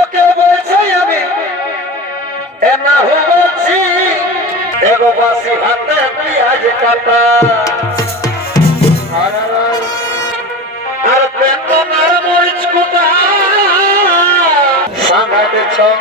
ওকে বলছি আমি। এনা হচ্ছি এগো বাসি হাতে পেঁয়াজ কাটা। আর বেতনার মরিচ কুটা সামাতে ছম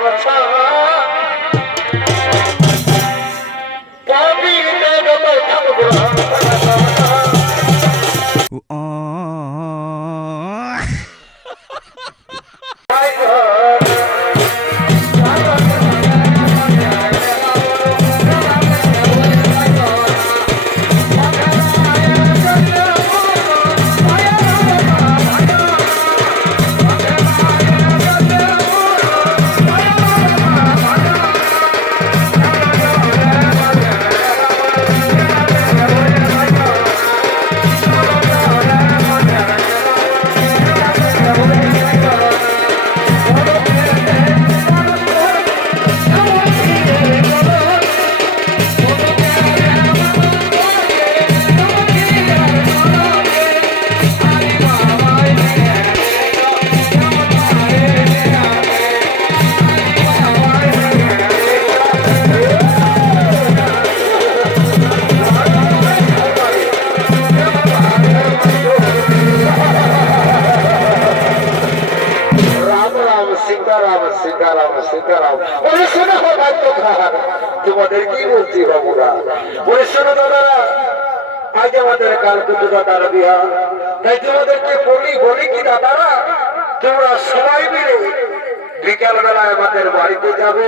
আমাদের বাড়িতে যাবে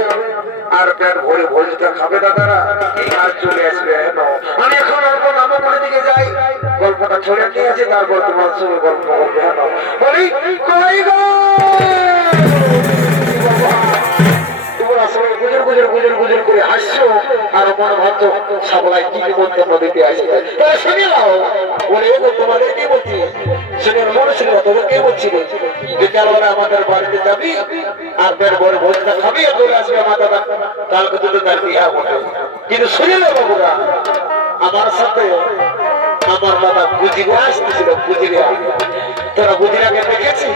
আর পেট ভরে ভোজটা খাবে দাদারা। আর চলে আসবে। আমি এখন অল্প নামকরের দিকে যাই। গল্পটা ছড়ে নিয়ে আছে তারপর তোমার সঙ্গে গল্প করবে বলি গুজর গুজর গুজর করে হাসছো, আর মনে ভাবছ সবাই কি মন্তব্য দিতে আসবে? তাহলে শুনে নাও, বলে তোমাদের কি বলছি, শুনে মনে কে কালকে তোদের তার কিন্তু শুনে বাবুরা, আমার সাথে আমার দাদা গুজিরে আসতেছিল গুজিরে তোরা গুজিরাকে দেখেছিস?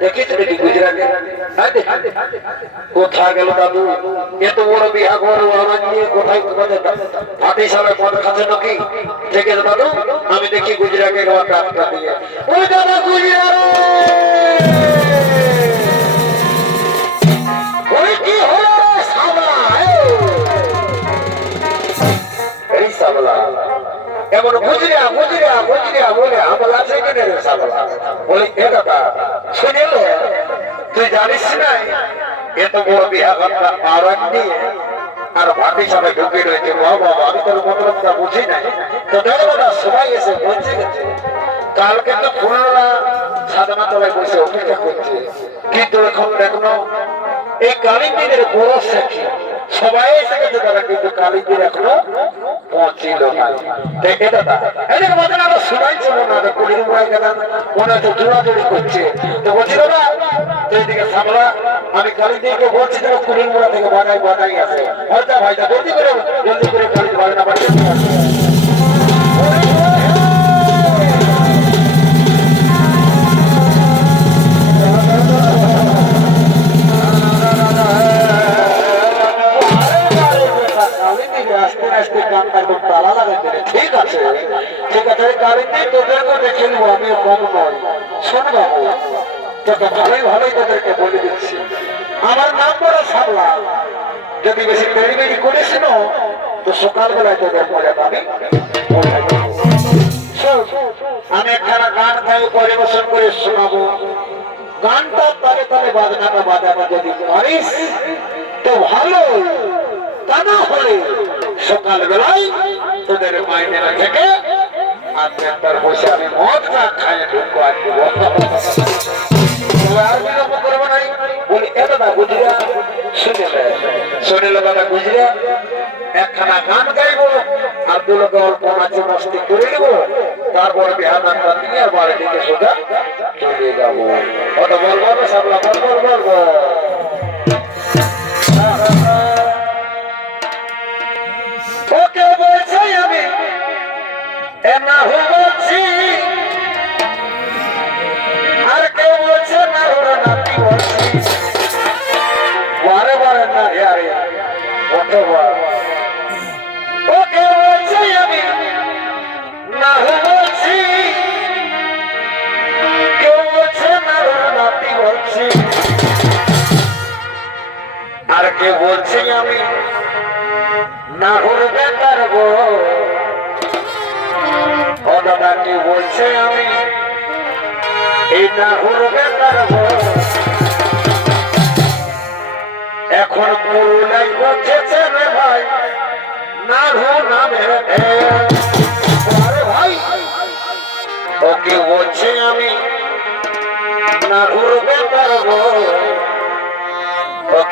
দেখিস নাকি গুজরাটে? কোথায় গেল দাদু? এত বড় বিয়া ঘর আমার নিয়ে কোথায় কোথায় হাতি পদ খাচ্ছে নাকি? ঠিক দাদু? আমি দেখি গুজরাটে গেলাম ডাক্তার দিয়ে দাদা গুজরাট! এমন বুঝিয়া বুঝিয়া বুঝিয়া বলে আমল আছে কিনে বলে, এ দাদা শুনে তুই জানিস না, এত বড় বিয়া কথা আরাম দিয়ে আর ভাটি সবাই ঢুকে রয়েছে। বাবা আমি তোর মতলবটা বুঝি নাই। তো দেখো সবাই এসে বলছে গেছে কালকে তো ফুলরা সাধনা তলায় বসে অপেক্ষা করছে। কিন্তু এখন দেখো, এই কালিন্দিনের বড় সাক্ষী সবাই এসে গেছে তারা, কিন্তু কালিন্দির এখনও না না মনে হচ্ছে জোড়াজোড়ি করছে তো বলছি না। সামলা আমি কালিন্দিকে বলছি যেন কুড়ির মোড়া থেকে বানাই বানাই আছে হয়তো ভাইটা জলদি করে জলদি করে কালি বানানা বানিয়ে সকালবেলায় তোদের মজা পাবি আমি একখানা গান গাই, পরিবেশন করে শোনাবো। গানটা তালে তালে বাজনাটা বাজাবা যদি পারিস, তো ভালো। তা না হলে সকাল বেলায় তোদের মাইনে থেকে আর একবার বসে আমি মদ না খাই ঢুকবো আর একখানা গান গাইব আর দু লোকে অল্প নাচে মস্তি করে নেব, তারপর বিহার নিয়ে বাড়ি থেকে সোজা চলে যাব। ওটা বলব সাবলা বলব বলব।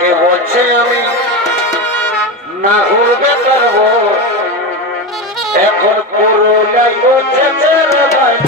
ওকে বলছে আমি না ঘুরবে পারব এখন পুরো করতেছে রে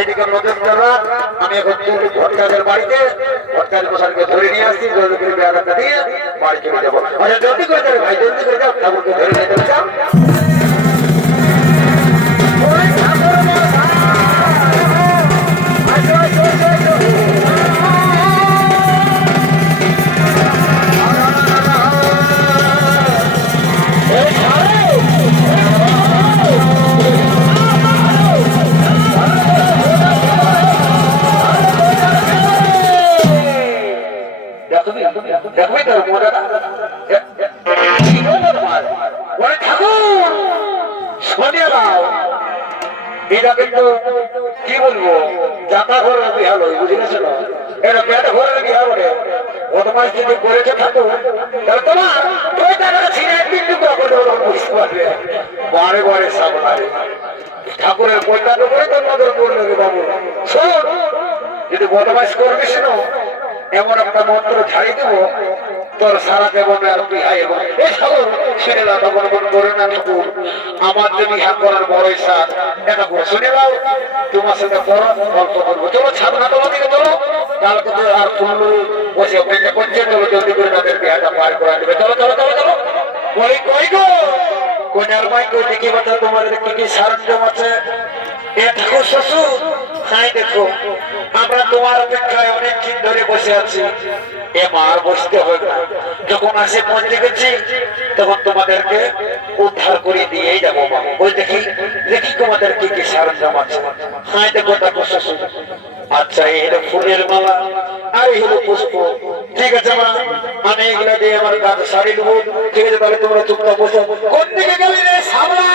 এদিকে নজর রাত আমি এখন চলি ভটকাদের বাড়িতে। ভটকাদের মশাইকে ধরে নিয়ে আসছি জলদি করে বেড়াটা দিয়ে বাড়ি চলে যাব আচ্ছা জলদি করে যাবে ভাই, জলদি করে যাও, ঠাকুরকে ধরে নিয়ে যাবে দেখবি তো ওরে ঠাকুর শোনে দাও এটা কিন্তু কি বলব যাতা ঘরের বিহার ওই বুঝলেছ না এটা পেট ঘরের বিহার ওরে বদমাস যদি করেছে ঠাকুর তাহলে তোমার ওই টাকাটা ছিঁড়ে একদিন টুকরা বুঝতে পারবে বারে বারে সাবধানে ঠাকুরের পয়টার উপরে তোর নজর পড়ল বাবু। শোন, যদি বদমাস করবিস না এমন একটা মন্ত্র ছাড়ি দেবো, তোর সারা জীবনে আর শুনে তখন করে না আমার যে বিহা করার বড় ইচ্ছা এটা শুনে দাও তোমার সাথে বড় গল্প করব। চলো, ছাড়ো না তোমার দিকে, চলো। তো আর পুরো বসে অপেক্ষা করছে, চলো, জলদি করে তাদের বিহাটা পার দেবে। চলো চলো চলো চলো। কই গো? কোনার মাই কই দেখি বাচ্চা তোমাদের কি কি সারঞ্জাম আছে? এ ঠাকুর শ্বশুর হাই দেখো, আমরা তোমার অপেক্ষায় অনেকদিন ধরে বসে আছি। এ মার বসতে হবে যখন আসে পৌঁছে গেছি, তখন তোমাদেরকে উদ্ধার করে দিয়েই যাব ওই দেখি দেখি তোমাদের কি কি সরঞ্জাম আছে। হাই দেখো ঠাকুর শ্বশুর আচ্ছা এই হলো ফুলের মালা, আর এই হলো পুষ্প। ঠিক আছে, মা। আমি এগুলা দিয়ে আমার কাজ সারি দেবো। ঠিক আছে, তাহলে তোমরা চুপটা বসো। কোন দিকে গেলি রে, সামলা?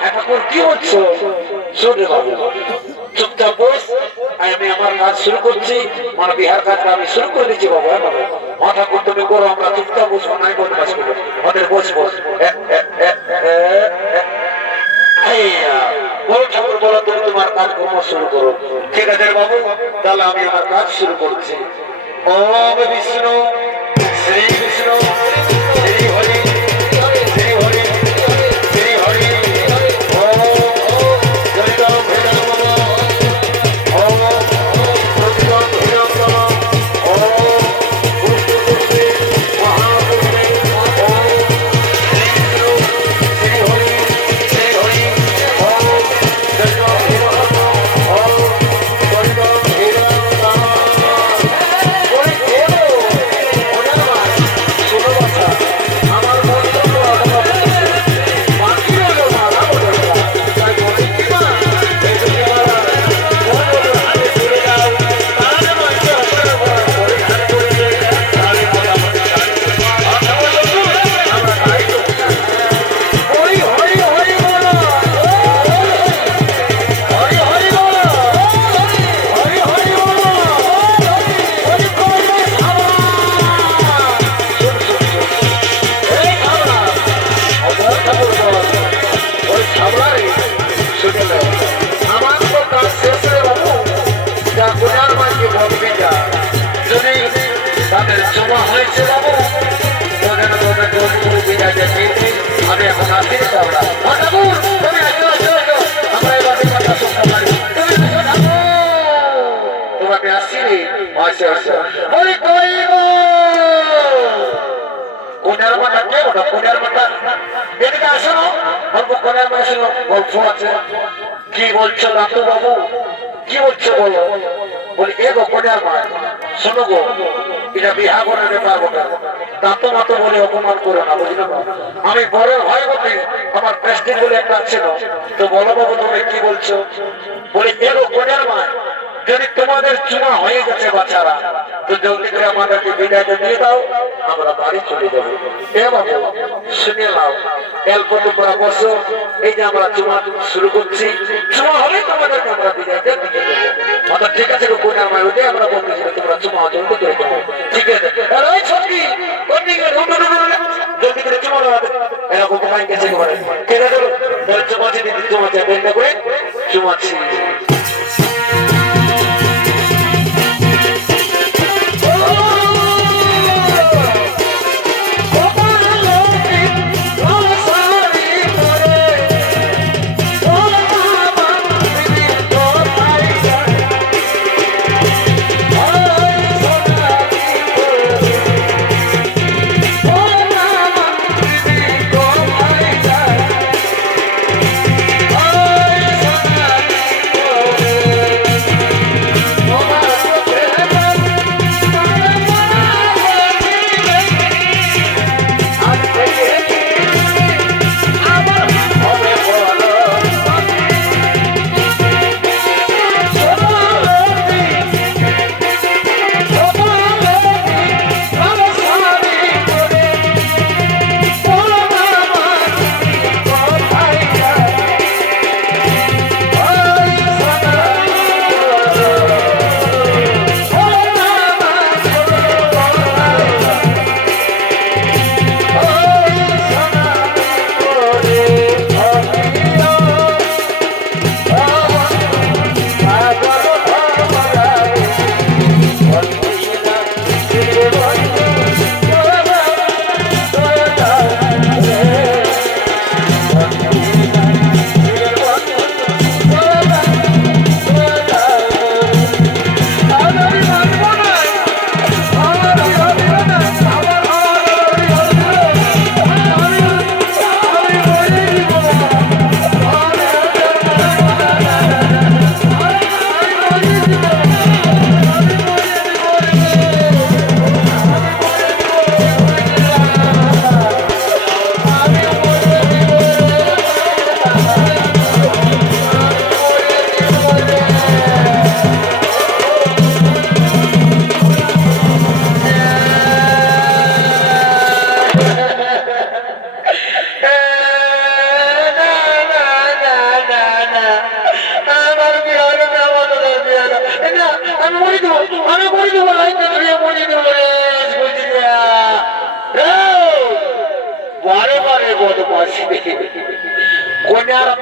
হ্যাঁ ঠাকুর, কি হচ্ছে? শুনে বাবু। চুপচাপ বস আমি আমার কাজ শুরু করছি। আমার বিহার আমি শুরু করে দিচ্ছি, বাবা করো, আমরা চুপচাপ বসবো নাই করব আমাদের শুরু করো। ঠিক আছে বাবু, তাহলে আমি আমার কাজ শুরু করছি। বিষ্ণু বিষ্ণু। জমা হয়েছে বাবু তোদের তোদের দোষ করে বিনা যেতে আমি এখন আসি সাবলা ঠাকুর তুমি আসো আসো আসো আমরা এবার কথা শুনতে পারি তুমি আসো কে বলছো বাবু কি বলছো বলো? বলি এ গো শোনো গো এটা বিহা করে পারব না। দাঁত মাতো বলে অপমান করে না, বুঝলো আমি বড় ভয় বটে, আমার প্রেস্টিজ বলে একটা ছিল। তো বলো বাবু, তুমি কি বলছো? বলি এ কোনের মা যদি তোমাদের চুমা হয়ে গেছে বাচ্চারা, তো জলদি করে আমাদেরকে বিদায় দিয়ে দাও। আমরা বাড়ি চলে যাব। এ বাবু শুনে নাও অল্প তোমরা বসো, এই যে আমরা চুমা শুরু করছি। চুমা হলে তোমাদেরকে আমরা বিদায়টা দিয়ে দেবো। অর্থাৎ ঠিক আছে কোন আমার ওইটাই আমরা বলতে চাই তোমরা চুমা জলদি করে দেবো ঠিক আছে? আর ওই রুটু জলদি করে চুমা দেওয়া এরকম কমাই গেছে একেবারে। ঠিক আছে তাহলে চুমা দিদি চুমা চাই বের করে চুমাচ্ছি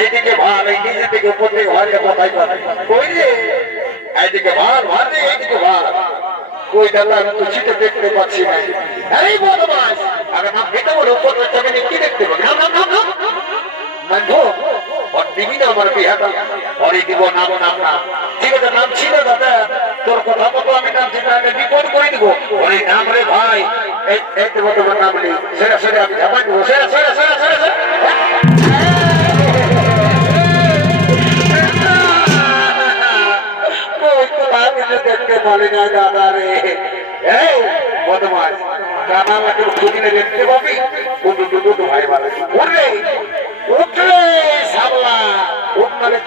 এইদিকে ভার, এই নিজে থেকে প্রত্যেক ভারে কোথায় পাবে কই রে? এইদিকে ভার ভার রে, এইদিকে ভার। কই দাদা, আমি তো চিঠে দেখতে পাচ্ছি না। আরে বদমাস আরে বলো উপর চোখে কি দেখতে নাম নাম নাম বন্ধু, ওর দিবি না আমার বিহাটা? ওরই দিব নাম নাম নাম। ঠিক আছে, নাম ছিল দাদা তোর কথা মতো আমি নাম ছিল আমি বিপদ করে দিব। ওরে নাম রে ভাই। এই এই তোমার সেরা সেরা, আমি ঝাপাই দেবো। সেরা সেরা সেরা। পারি না দাদা রে। বদমাস কানা লাগে খুঁজলে দেখতে পাবি? উঠু টুটু টু ভাই বলে উঠলে সাবলা উঠলে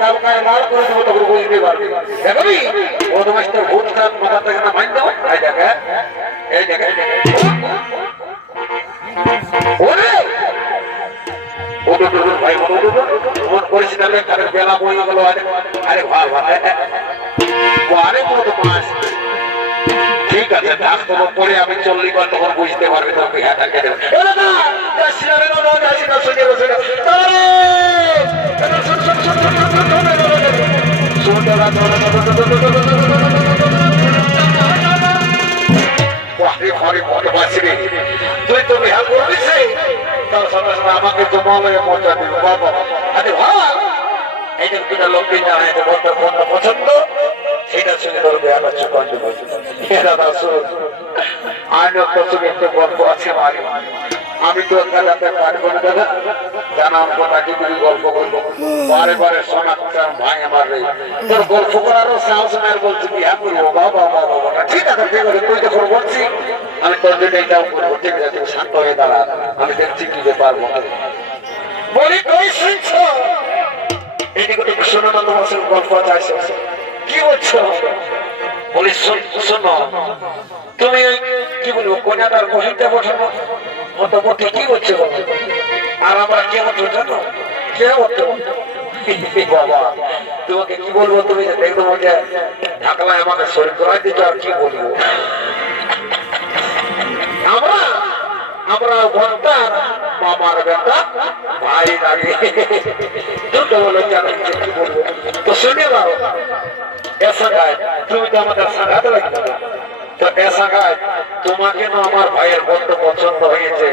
তাহলে বেলা বই গেল আরে আরে ভাই আরে মতো মাস ঠিক ডাক তোমার পরে আমি চল্লিশ বার তখন বুঝতে পারবে তোমার বিহাটা কেটে তুই তো বিহা করবি সেই। তার সঙ্গে সঙ্গে আমাকে জমালয়ে পৌঁছা দিবি, বাবা। আরে ভাই এই যে দুটা লোক কিনা হয়েছে বলতে পছন্দ। আমি তো পারব না গল্প করব? বারে বারে শোনাচ্ছাম ভাই আমার গল্প করারও বাবা ঠিক আছে আমি শান্ত হয়ে দাঁড়া। আমি দেখছি কি বলি এদিকে একটু তোমার গল্প আছে। কি বলছো বলি, শোন- তুমি কি বলব, কন্যাদার মহিতে বসানো মোটামুটি কি হচ্ছে আর আমরা কে হতো জানো? কে হতো বাবা, তোমাকে কি বলব তুমি যে দেখব ঢাকলায় আমাকে শরীর আর কি বলব? আমরা আমরা মামার বেটা, ভাই এসা তুমি তো আমাদের সাঙ্গাতে লাগবে না। তো এসা গায় তোমাকে না আমার ভাইয়ের বড্ড পছন্দ হয়েছে?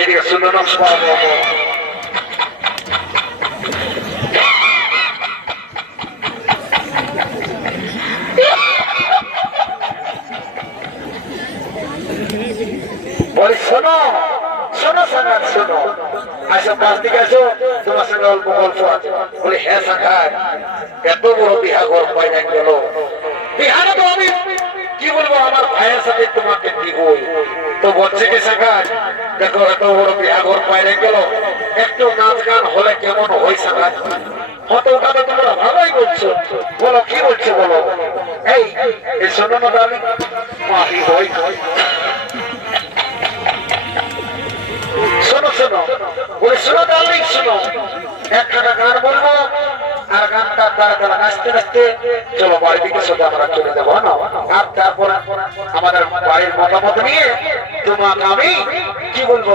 এদিকে বলি, শোনো শোনো সাঙ্গাত শোনো। আসো পাশ দিকে আসো, তোমার সঙ্গে অল্প গল্প আছে। বলি হ্যাঁ সাঙ্গাত এত বড় বিহা ঘর পাই না গেল। বিহারে তো আমি কি বলব, আমার ভাইয়ের সাথে তোমাকে দিবই। তো বলছে কি সাঙ্গাত দেখো এত বড় বিহা ঘর পাই না গেল। একটু নাচ গান হলে কেমন হয় এই শোনো শোনো শোনো শোনো ডার্লিং শোনো। একখানা গান বলব আর গানটা দ্বারা দ্বারা নাচতে নাচতে চলো বাড়ির দিকে সোজা আমরা চলে যাব না? আর তারপর আমাদের বাড়ির মতামত নিয়ে তোমাকে আমি কি বলব?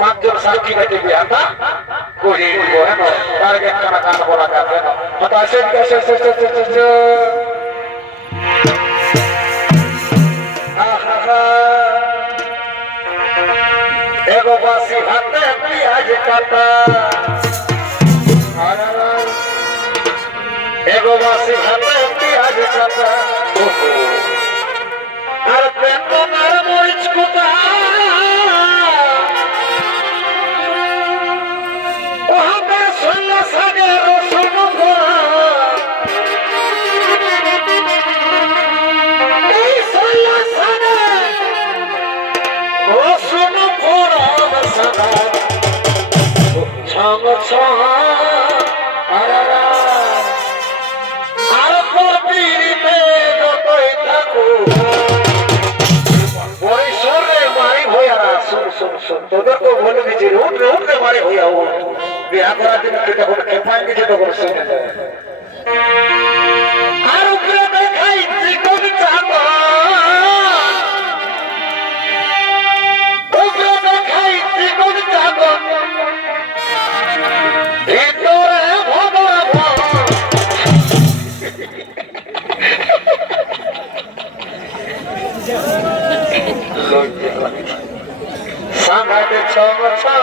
পাঁচজন সাক্ষী রেখে বিয়াটা করিয়ে দিব হ্যাঁ তার আগে একখানা গান বলা যাবে না? হয়তো আসে এদিকে আসে, আসে, আসে, আসে, আসে। আহা এগো বাসি হাতে পেঁয়াজ কাটা? ভালোবাসি হাতে পেঁয়াজ কাটা আর প্রেম আমার মরিচ কোথায়? রে উঠ রে বাড়ি হইয়া উঠ বিয়া করার জন্য তখন খেপাই গেছে তখন শুনে। আর উপরে দেখাই চাদর উপরে দেখাই। সামাতে চমৎকার